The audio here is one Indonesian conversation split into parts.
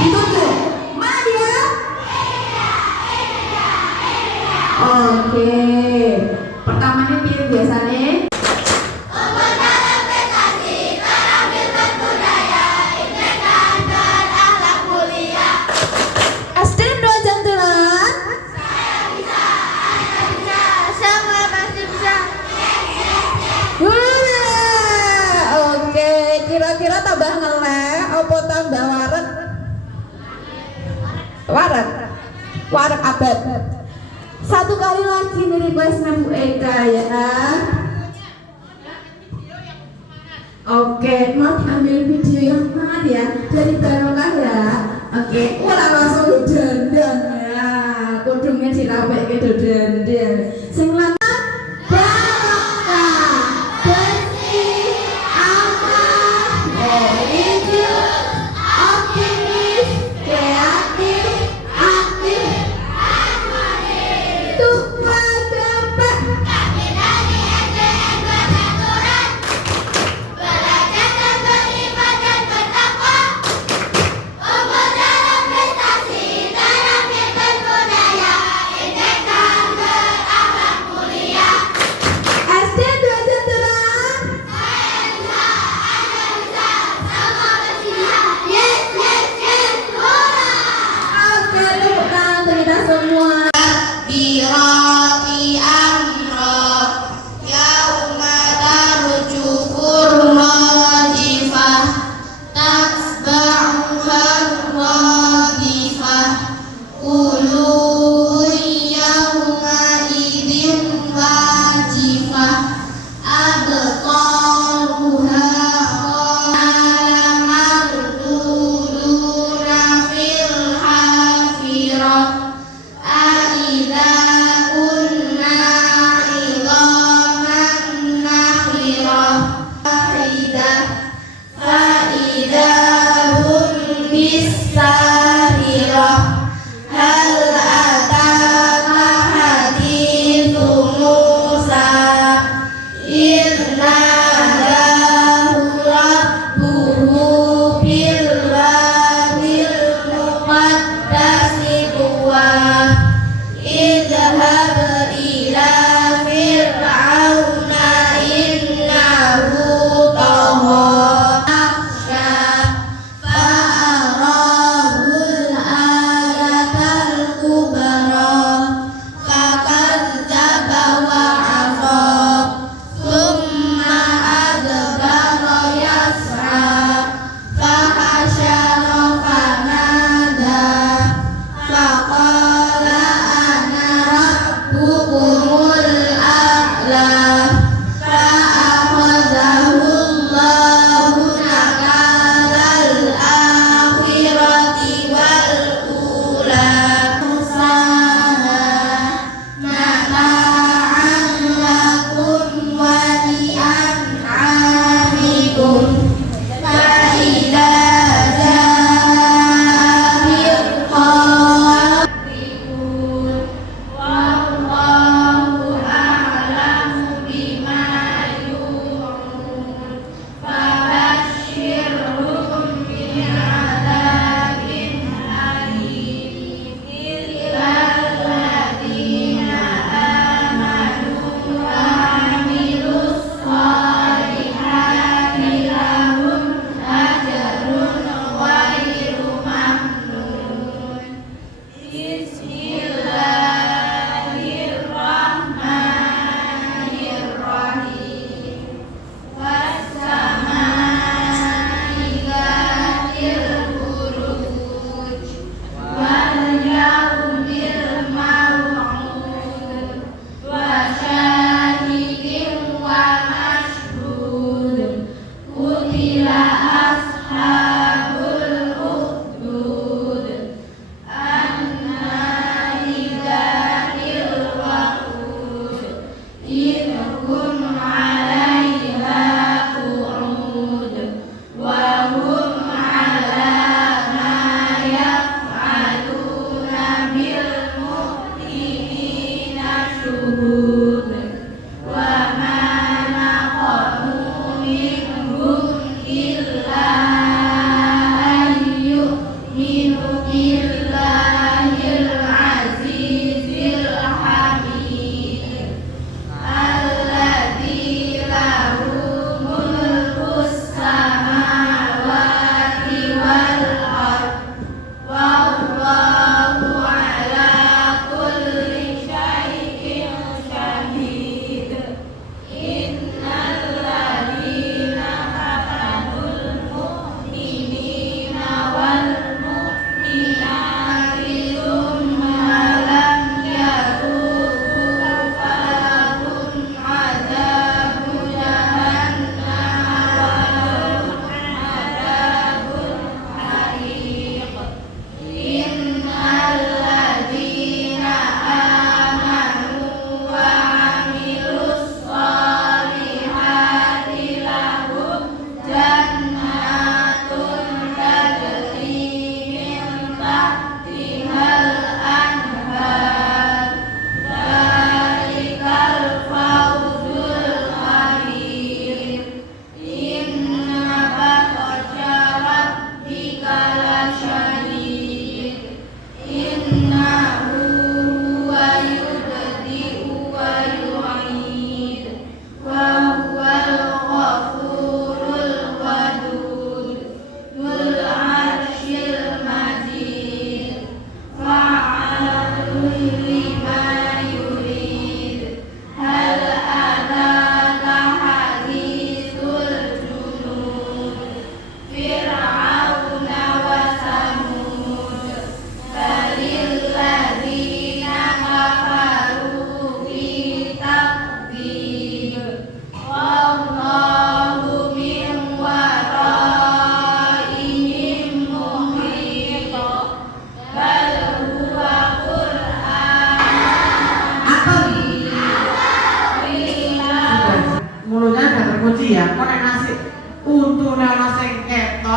Ditunjuk. Mana dia? Oke. Pertamanya pilih biasanya. SDM 2 Jantulan. Oke, kira-kira tambah ngelek apa tambah waret? Waret. Waret abad. Satu kali lagi nih requestnya Bu Eka ya. Oke, mau diambil video yang mana ya? Dari Barokah ya. Oke, ulah langsung dandan ya. Kudungnya dirapek ke dandan. Sing lanang Barokah, bersih, aman, religius, optimis, kreatif, aktif, tukar gampang.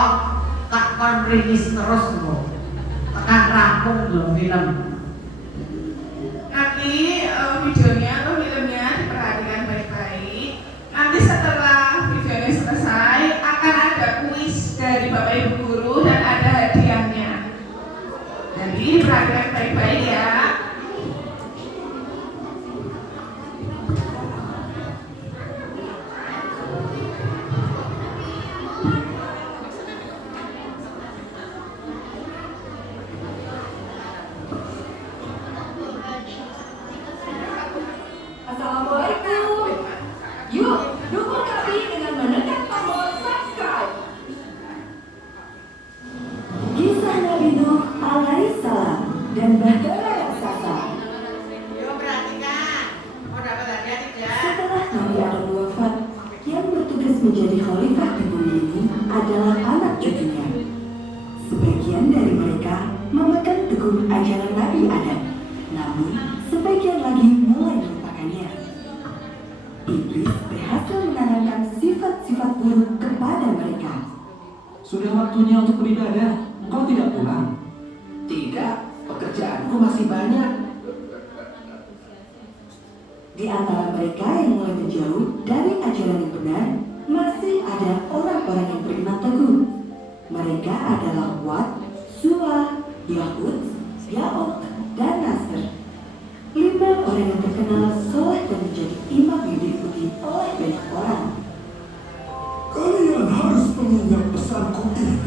TikTok tak kon ringis terus lho. Tekan rampung lho film. Nanti videonya atau filmnya diperhatikan baik-baik. Nanti setelah videonya selesai akan ada kuis dari Bapak Ibu Guru dan ada hadiahnya. Jadi diperhatikan baik-baik ya. Assalamualaikum. Yuk, dukung kami dengan menekan tombol subscribe. Kisah Nabi Nuh alaihissalam dan bahtera raksasa. Yuk perhatikan. Mau dapat hadiah tidak? Setelah Nabi Adam wafat, yang bertugas menjadi khalifah di bumi ini adalah anak cucunya. Sebagian dari mereka memegang teguh ajaran Nabi Adam, namun sebagian lagi mulai melupakannya. Iblis berhasil menanamkan sifat-sifat buruk kepada mereka. Sudah waktunya untuk beribadah. Engkau tidak pulang? Tidak, pekerjaanku masih banyak. Di antara mereka yang mulai menjauh dari ajaran yang benar, masih ada orang-orang yang beriman teguh. Mereka adalah Wad, Suwa, Yahud, Ya'ok, dan Nasr. 5 orang yang terkenal soleh dan menjadi imam yang diikuti oleh banyak orang. Kalian harus mengingat pesanku ini.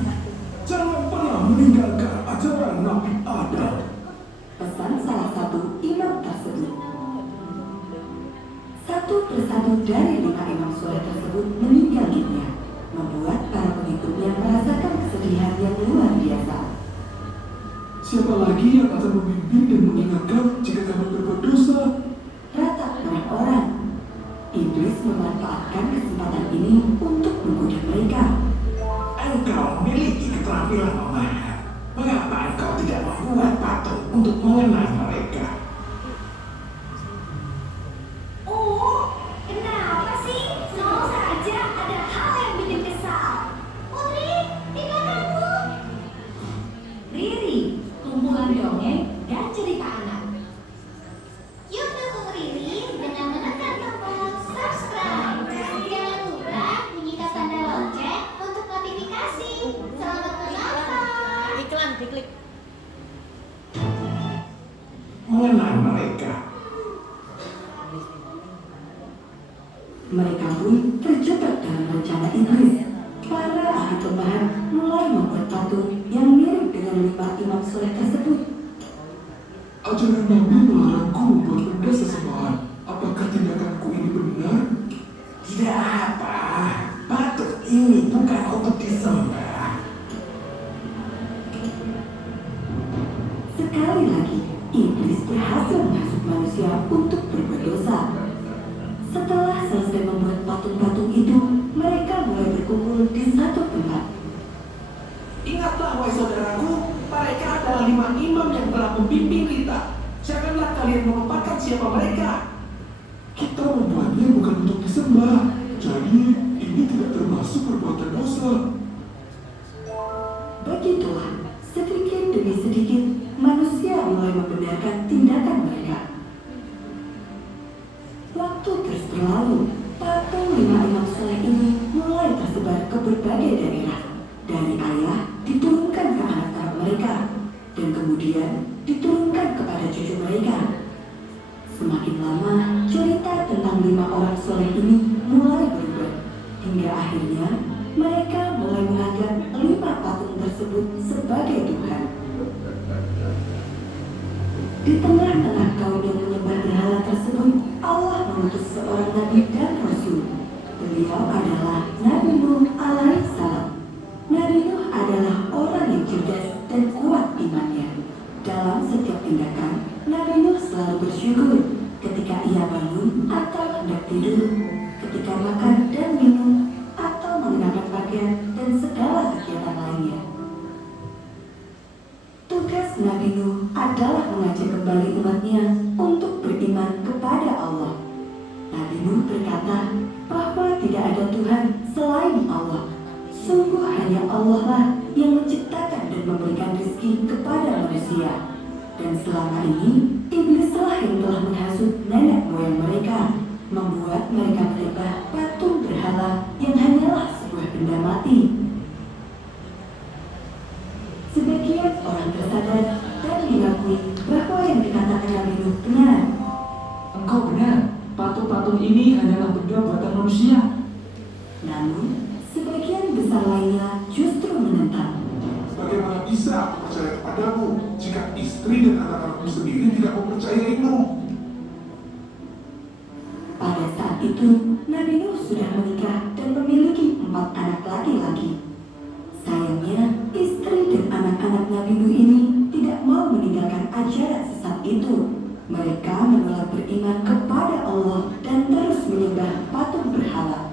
Jangan pernah meninggalkan ajaran Nabi Adam. Pesan salah satu imam tersebut. Satu persatu dari 5 imam soleh tersebut meninggal dunia, membuat para pengikutnya merasakan kesedihan yang luar biasa. Siapa lagi yang akan memimpin dan mengingatkan jika kami berbuat dosa? Ratap orang-orang. Iblis memanfaatkan kesempatan ini untuk menggoda mereka. Engkau memiliki keterampilan memaham. Mengapa engkau tidak membuat patung untuk mengenang mereka? Oh, kenapa sih? Selalu saja ada hal yang bikin kesal. Putri, di belakangmu. Riri, kumpulan dongeng dan cerita anak. Yuk dukung Riri dengan menekan tombol subscribe. Jangan lupa bunyikan tanda lonceng untuk notifikasi. Selamat menonton. Iklan diklik. Mengenang mereka. Mereka pun terjebak dalam rencana iblis. Para ahli pembahas mulai membuat patung yang mirip dengan 5 imam soleh tersebut. Ajaran Nabi melarangku membuat benda sesembahan. Apakah tindakanku ini benar? Tidak apa. Patung ini bukan untuk disembah. Sekali lagi, iblis berhasil menghasut manusia untuk berbuat dosa. Setelah selesai membuat patung-patung itu, mereka mulai berkumpul di satu tempat. Ingatlah wahai saudaraku, mereka adalah 5 imam yang telah membimbing kita. Janganlah kalian melupakan siapa mereka. Kita membuatnya bukan untuk disembah. Jadi, ini tidak termasuk perbuatan dosa. Begitulah, sedikit demi sedikit, manusia mulai membenarkan tindakan mereka. Waktu terus berlalu, patung 5 imam soleh ini mulai tersebar ke berbagai daerah. Dari ayah diturunkan ke anak-anak mereka, dan kemudian diturunkan kepada cucu mereka. Semakin lama, cerita tentang 5 orang soleh ini mulai berubah, hingga akhirnya mereka mulai menganggap 5 patung tersebut sebagai Tuhan. Di tengah-tengah kaum yang menyembah berhala tersebut, Allah mengutus seorang nabi dan rasul. Beliau adalah Nabi Nuh alaihissalam. Nabi Nuh adalah orang yang cerdas dan kuat imannya. Dalam setiap tindakan, Nabi Nuh selalu bersyukur ketika ia bangun atau hendak tidur, ketika makan dan minum, atau mengenakan pakaian dan segala kegiatan lainnya. Tugas Nabi Nuh adalah mengajak kembali umatnya untuk beriman kepada Allah. Nabi Nuh berkata bahwa tidak ada Tuhan selain Allah. Sungguh hanya Allah lah yang menciptakan dan memberikan rezeki kepada manusia. Dan selama ini, iblislah yang telah menghasut nenek moyang mereka, membuat mereka menyembah patung berhala yang hanyalah sebuah benda mati. Sebagian orang tersadar dan mengakui bahwa yang dikatakan Nabi Nuh benar. Engkau benar, patung-patung ini hanyalah benda buatan manusia. Namun, sebagian besar lainnya justru menentang. Bagaimana bisa aku percaya kepadamu jika istri dan anak-anakmu sendiri tidak mempercayaimu? Pada saat itu, Nabi Nuh sudah menikah dan memiliki 4 anak laki-laki. Sayangnya, istri dan anak-anak Nabi Nuh ini tidak mau meninggalkan ajaran sesat itu. Mereka menolak beriman kepada Allah dan terus menyembah patung berhala.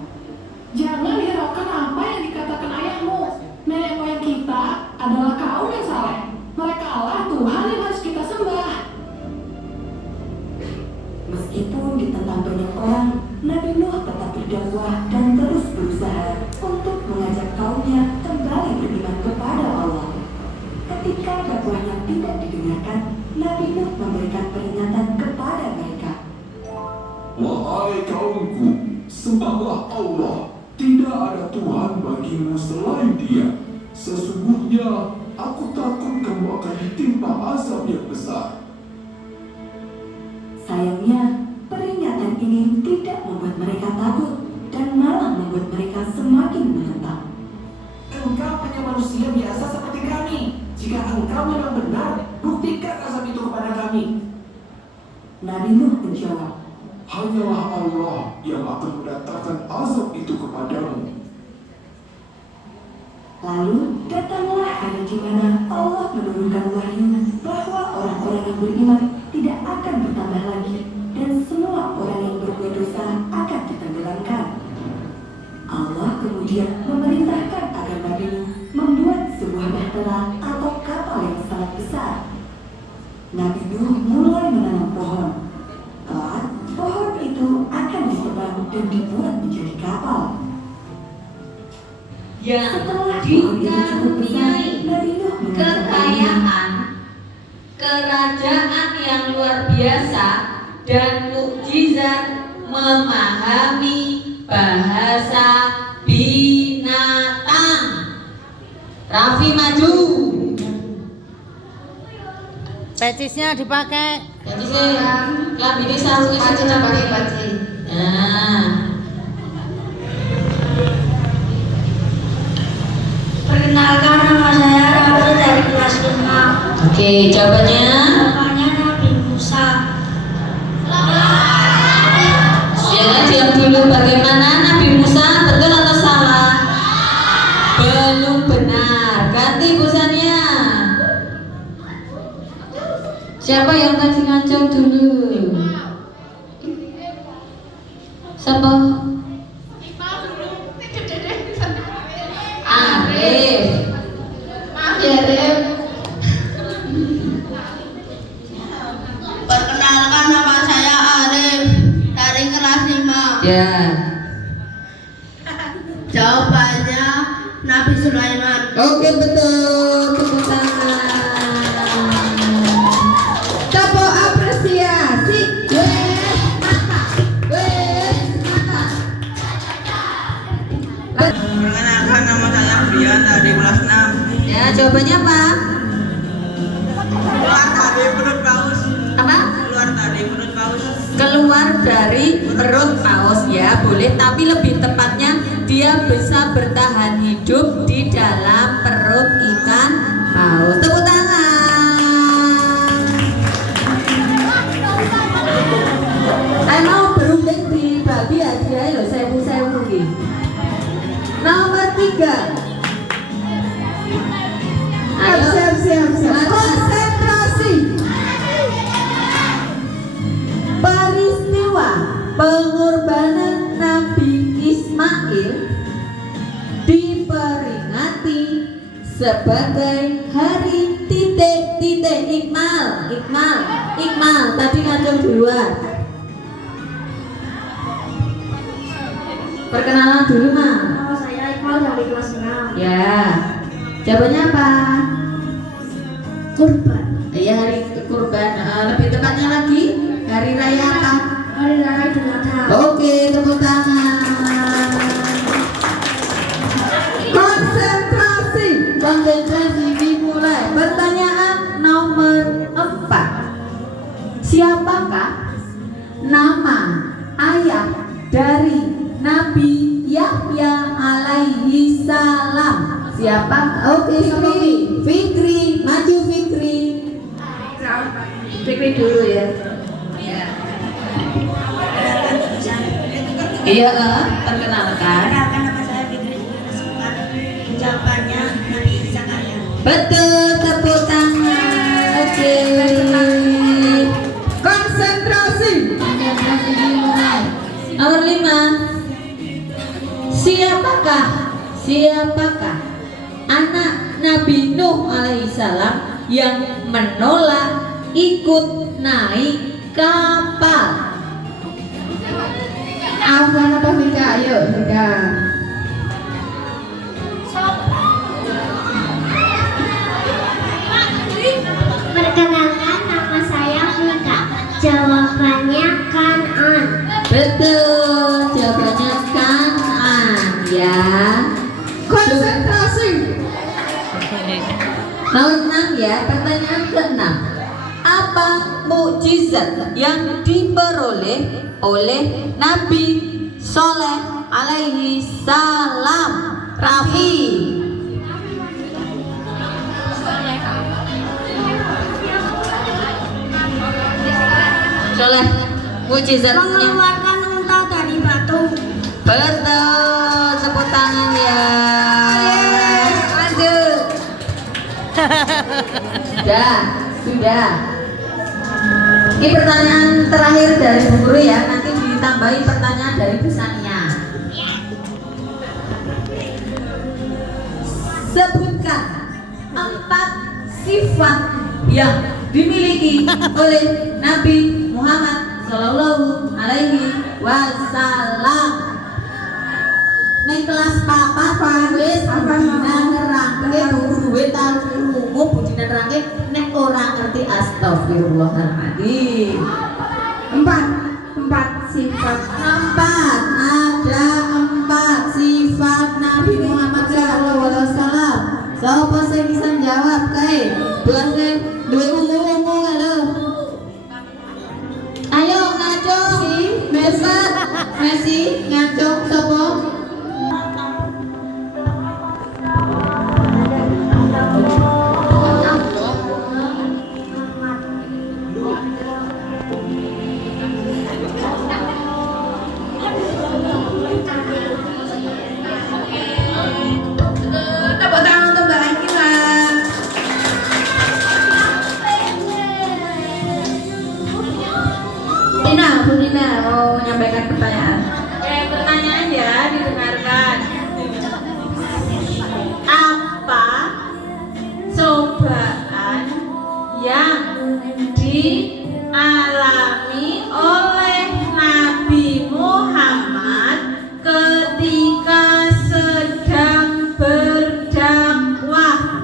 Jangan hiraukan apa yang dikatakan ayahmu. Nenek moyang kita adalah kaum yang saleh. Mereka Allah Tuhan yang harus kita sembah. Meskipun ditentang banyak orang, Nabi Nuh tetap berdakwah dan terus berusaha untuk mengajak kaumnya kembali beriman kepada Allah. Ketika dakwahnya tidak didengarkan, Nabi Nuh memberikan peringatan kepada mereka. Wahai kaumku, sembahlah Allah. Tidak ada Tuhan bagimu selain Dia. Sesungguhnya aku takut kamu akan ditimpa azab yang besar. Sayangnya, peringatan ini tidak membuat mereka takut dan malah membuat mereka semakin menentang. Engkau hanya manusia biasa seperti kami. Jika engkau memang benar, buktikan azab itu kepada kami. Nabi Nuh menjawab, Hanyalah Allah yang akan mendatangkan azab itu kepadamu. lalu datanglah hari di mana Allah menurunkan wahyu bahwa orang-orang yang beriman tidak akan bertambah lagi dan semua orang yang berbuat dosa akan ditenggelamkan. Allah kemudian memerintahkan agar Nabi Nuh membuat sebuah bahtera atau kapal yang sangat besar. Nabi Nuh mulai menanam pohon. Kelak, pohon itu akan ditebang dan dibuat menjadi kapal. Setelah pohon itu cukup besar, Nabi Nuh mengajak kekayaan, kerajaan yang luar biasa dan mukjizat memahami bahasa binatang. Raffi maju. Pecisnya dipakai. Pecisnya ini sarungnya saja pakai paci. Nah. Perkenalkan, nama saya Raffi dari kelas 5. Oke, jawabannya. Namanya Nabi Musa. Jangan diam dulu. Bagaimana Nabi Musa, betul atau salah? Belum benar. Ganti busannya. Siapa yang tadi ngancung dulu? Siapa? Arif. Maaf ya, Ref. Perkenalkan, nama saya Arif dari kelas 5. Ya. Jawabannya Nabi Sulaiman. Oke, betul. Tepuk tangan. Tepuk apresiasi. Wes, mantap. Wes, mantap. Perkenalkan, nama saya Brian dari kelas 6. Ya, jawabannya apa? Keluar dari perut paus. Apa? Keluar dari perut paus. Keluar dari perut paus, ya boleh, tapi lebih tepatnya dia bisa bertahan hidup di dalam perut ikan paus. Tepuk tangan. Saya mau berunding dibagi hadiah loh, sewu-sewu nih. Nomor 3. Ayo. Siap. Maju. Konsentrasi. Peristiwa pengorbanan Nabi Ismail diperingati sebagai hari titik-titik Ikmal tadi ngacung duluan. Perkenalan dulu, Ma. Nama saya Iqmal kalau dari kelas 6. Ya. Jawabannya apa? Kurban. Iya, hari kurban. Lebih tepatnya lagi hari raya apa? Hari raya Idul Adha. Oke, tepuk tangan. Konsentrasi. Konsentrasi dimulai. Pertanyaan nomor 4. Siapakah nama ayah dari Nabi Yahya alaihi salam? Siapa? Oke, Fikri. Maju Fikri. Fikri dulu ya. Iya, perkenalkan. Nama saya Fitri Sukan. Jawabannya Nabi Zakaria. Betul, tepuk tangan. Oke. Konsentrasi. Konsentrasi dimulai. Nomor 5. Siapakah anak Nabi Nuh alaihissalam yang menolak ikut naik kapal? Afwan apa Vika? Ayo Vika. Perkenalkan, nama saya Vika. Jawabannya Kanan. Betul, jawabannya Kanan ya. Konsentrasi. Nomor 6 ya, pertanyaan ke-6. Apa mukjizat yang diperoleh oleh Nabi Soleh alaihi salam? Raffi. Soleh, mukjizatnya Mengeluarkan unta dari batu. betul, tepuk tangan ya. Lanjut. Sudah. Ini pertanyaan terakhir dari Bu Guru ya, nanti ditambahi pertanyaan dari Bu Sania. Sebutkan 4 sifat yang dimiliki oleh Nabi Muhammad Sallallahu Alaihi Wasallam. Neng kelas papa wis budina nerangke duwe tahu umum budina nerangke nek ora ngerti astagfirullahaladzim. 4 sifat. 4 ada 4 sifat Nabi Muhammad Sallallahu Alaihi Wasallam. Sapa sing bisa jawab kae? Duwe duwe ungu-ungu lho. Ayo ngacung. Messi ngacung sapa? Tepuk tangan untuk Mbak Akila. Bu Nina mau menyampaikan pertanyaan. Pertanyaan ya, didengarkan. Apa cobaan yang dialami oleh Nabi Muhammad ketika sedang berdakwah?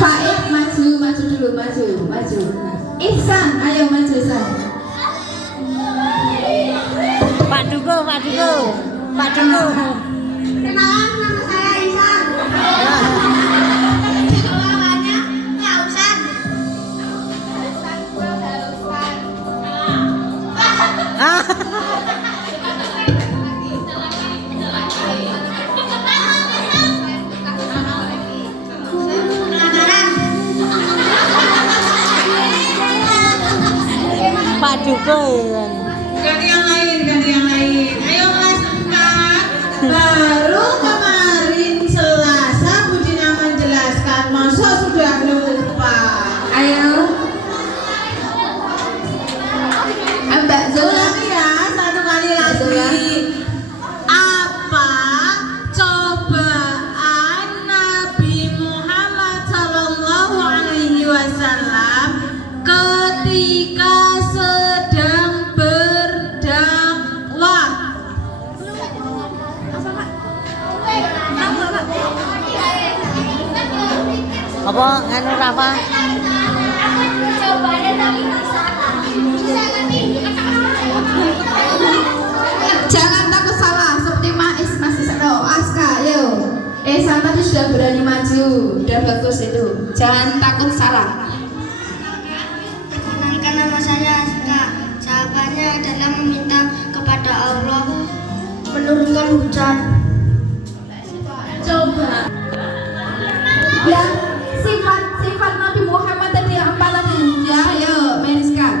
Faik maju dulu. Ihsan, ayo maju Ihsan. Pak Dugo. Kenalan, nama saya Isan. Jawabannya Kausan. Pak Dugo. Ganti yang lain. Ayo kelas 4. Baru kemarin Selasa Bu Dina menjelaskan, masa sudah lupa? Ayo. Mbak Zola. Ulangi ya, 1 kali lagi. Apa cobaan Nabi Apa anu Rafa? Cobain tapi bisa nanti. Jangan takut salah, seperti Mais masih sedang Aska, yo. San tadi sudah berani maju, udah bagus itu. Jangan takut salah. Perkenalkan, nama saya Aska. Jawabannya adalah meminta kepada Allah menurunkan hujan. Coba. Ya, sifat Nabi Muhammad tadi apa tadi? Ya, yuk, Meriska.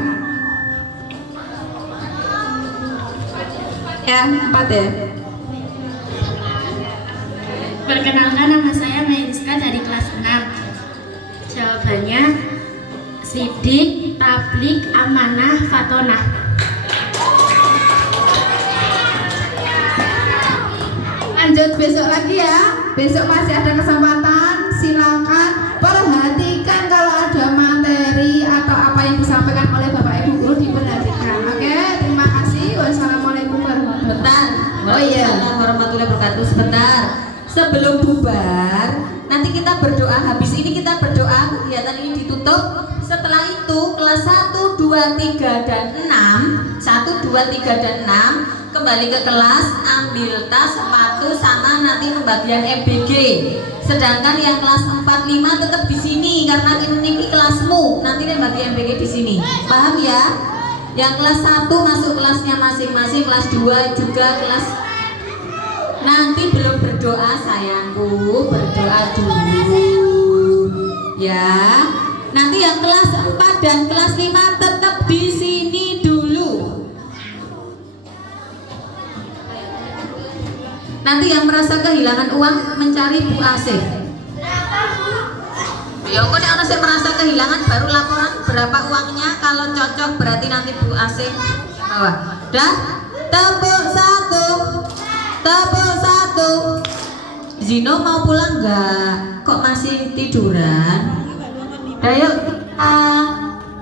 Ya, 4 ya. Perkenalkan, nama saya Meriska dari kelas 6. Jawabannya Sidik, Tablik, Amanah, Fatonah. Lanjut besok lagi ya. Besok masih ada kesempatan. Silakan perhatikan kalau ada materi atau apa yang disampaikan oleh Bapak Ibu guru diperhatikan. Oke, terima kasih. Wassalamualaikum warahmatullahi wabarakatuh. Oh iya. Waalaikumsalam warahmatullahi wabarakatuh. Sebentar. Sebelum bubar, nanti kita berdoa. Habis ini kita berdoa, kegiatan ini ditutup. Setelah itu kelas 1, 2, 3 dan 6, 1, 2, 3 dan 6 kembali ke kelas, ambil tas, sepatu, sama nanti pembagian MBG. Sedangkan yang kelas 4, 5 tetap di sini karena ini kelasmu. Nanti bagi MBG di sini. Paham ya? Yang kelas 1 masuk kelasnya masing-masing, kelas 2 juga kelas. Nanti belum berdoa sayangku, berdoa dulu. Ya. Nanti yang kelas 4 dan kelas 5 tetap di sini dulu. Nanti yang merasa kehilangan uang mencari Bu Asih. Ya kok nek ana sing merasa kehilangan baru laporan berapa uangnya, kalau cocok berarti nanti Bu Asih bawa. Dah? Tepuk 1. Tepuk 1. Zino mau pulang enggak? Kok masih tiduran? Ayo kita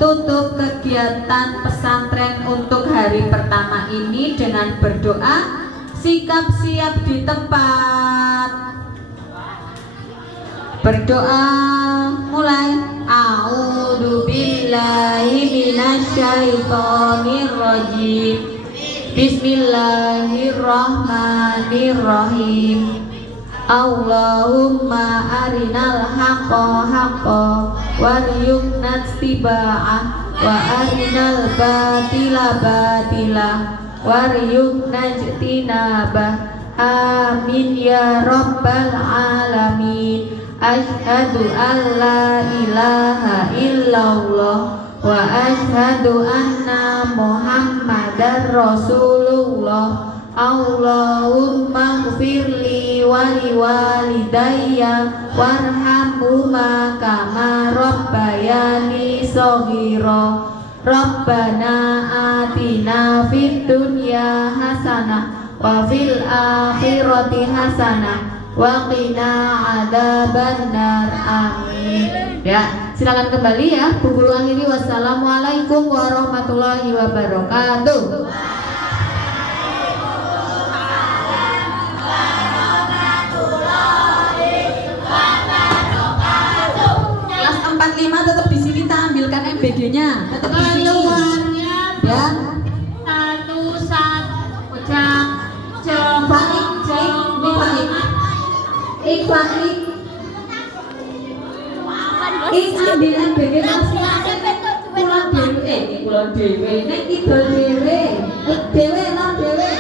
tutup kegiatan pesantren untuk hari pertama ini dengan berdoa. Sikap siap di tempat. Berdoa mulai. A'udzu billahi minasyaitonir rajim. Bismillahirrahmanirrahim. Allahumma arinal haqqa haqqa warzuqna ittiba'ah wa arinal batila batila warzuqna ijtinabah. Amin ya rabbal alamin. Asyhadu an la ilaha illallah wa asyhadu anna muhammadar rasulullah. Allahumma gfirli wali walidayya warhamhuma kama rabbayani shaghira. Rabbana atina fid dunya hasanah wa fil akhirati hasanah wa qina adzabannar. Amin. Ya, silakan kembali ya. Bu guru akhiri, wassalamualaikum warahmatullahi wabarakatuh. Kelas 4, 5 tetap di sini, tak ambilkan MBG-nya. Tetap di sini. Ya. Ambil MBG masing-masing. Pulang dewe, nek idol dewe, non dewe.